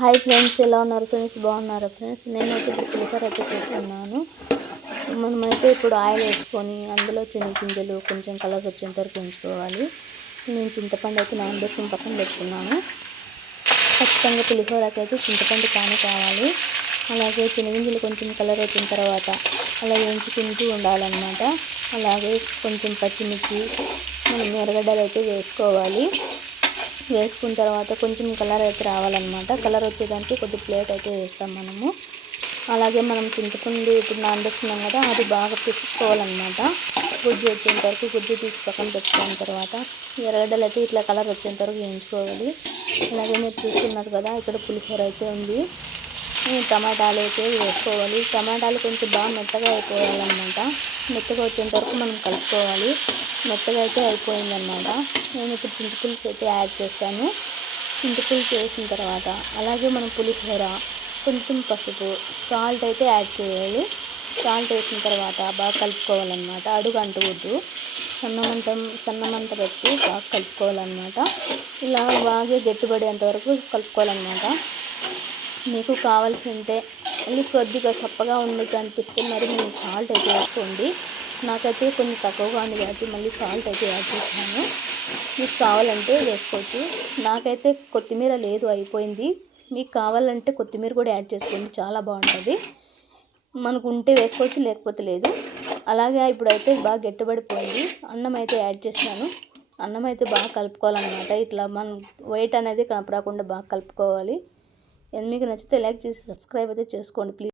Hi friends ఎలా ఉన్నారు friends బాగున్నారా ఫ్రెండ్స్ నేనైతే ఇప్పుడు అయితే చేస్తున్నాను. మనమైతే ఇప్పుడు ఆయిల్ వేసుకొని అందులో గింజలు కొంచెం కలర్ వచ్చేంత వరకు ఉంచుకోవాలి. నేను చింతపండు అయితే నానబెట్టుకుని పక్కన పెట్టుకున్నాను. ఖచ్చితంగా పులిహోరకి అయితే చింతపండు కానీ కావాలి. అలాగే గింజలు కొంచెం కలర్ వచ్చిన తర్వాత అలా వేయించుకుంటూ ఉండాలన్నమాట. అలాగే కొంచెం పచ్చిమిర్చి మనం ఎర్రగడ్డలు అయితే వేసుకోవాలి. వేసుకున్న తర్వాత కొంచెం కలర్ అయితే రావాలన్నమాట. కలర్ వచ్చేదానికి కొద్ది ప్లేట్ అయితే వేస్తాం మనము. అలాగే మనం చింతపండు ఇప్పుడు నానబెట్టుకున్నాం కదా అది బాగా పిసుకోవాలన్నమాట గుజ్జు వచ్చేంత వరకు గుజ్జు తీసి పక్కన పెట్టుకున్న తర్వాత ఎర్రగడ్డలు అయితే ఇట్లా కలర్ వచ్చేంత వరకు వేయించుకోవాలి. అలాగే మీరు చూస్తున్నారు కదా ఇక్కడ పులిహోర అయితే ఉంది. టమాటాలు అయితే వేసుకోవాలి. టమాటాలు కొంచెం బాగా మెత్తగా అయిపోవాలన్నమాట. మెత్తగా వచ్చేంత వరకు మనం కలుపుకోవాలి. మెత్తగా అయితే అయిపోయిందన్నమాట. నేను ఇప్పుడు చింతపులుసు అయితే యాడ్ చేస్తాను. చింతపులుసు వేసిన తర్వాత అలాగే మనం పులిహోర కొంచెం పసుపు సాల్ట్ అయితే యాడ్ చేయాలి. సాల్ట్ వేసిన తర్వాత బాగా కలుపుకోవాలన్నమాట. అడుగు అంటువద్దు సన్నమంతం సన్నమంత పెట్టి బాగా కలుపుకోవాలన్నమాట. ఇలా బాగా గట్టిపడేంత వరకు కలుపుకోవాలన్నమాట. మీకు కావాల్సి ఉంటే మళ్ళీ కొద్దిగా సప్పగా ఉన్నట్టు అనిపిస్తే మరి మీరు సాల్ట్ అయితే వేసుకోండి. నాకైతే కొన్ని తక్కువగా ఉంది కాబట్టి మళ్ళీ సాల్ట్ అయితే యాడ్ చేశాను మీకు కావాలంటే వేసుకోవచ్చు. నాకైతే కొత్తిమీర లేదు అయిపోయింది. మీకు కావాలంటే కొత్తిమీర కూడా యాడ్ చేసుకోండి చాలా బాగుంటుంది. మనకు ఉంటే వేసుకోవచ్చు లేకపోతే లేదు. అలాగే ఇప్పుడైతే బాగా గట్టిపడిపోయింది. అన్నం అయితే యాడ్ చేశాను అన్నం అయితే బాగా కలుపుకోవాలన్నమాట. ఇట్లా మనం వెయిట్ అనేది కనపడకుండా బాగా కలుపుకోవాలి. మీకు నచ్చితే లైక్ చేసి సబ్స్క్రైబ్ అయితే చేసుకోండి. ప్లీజ్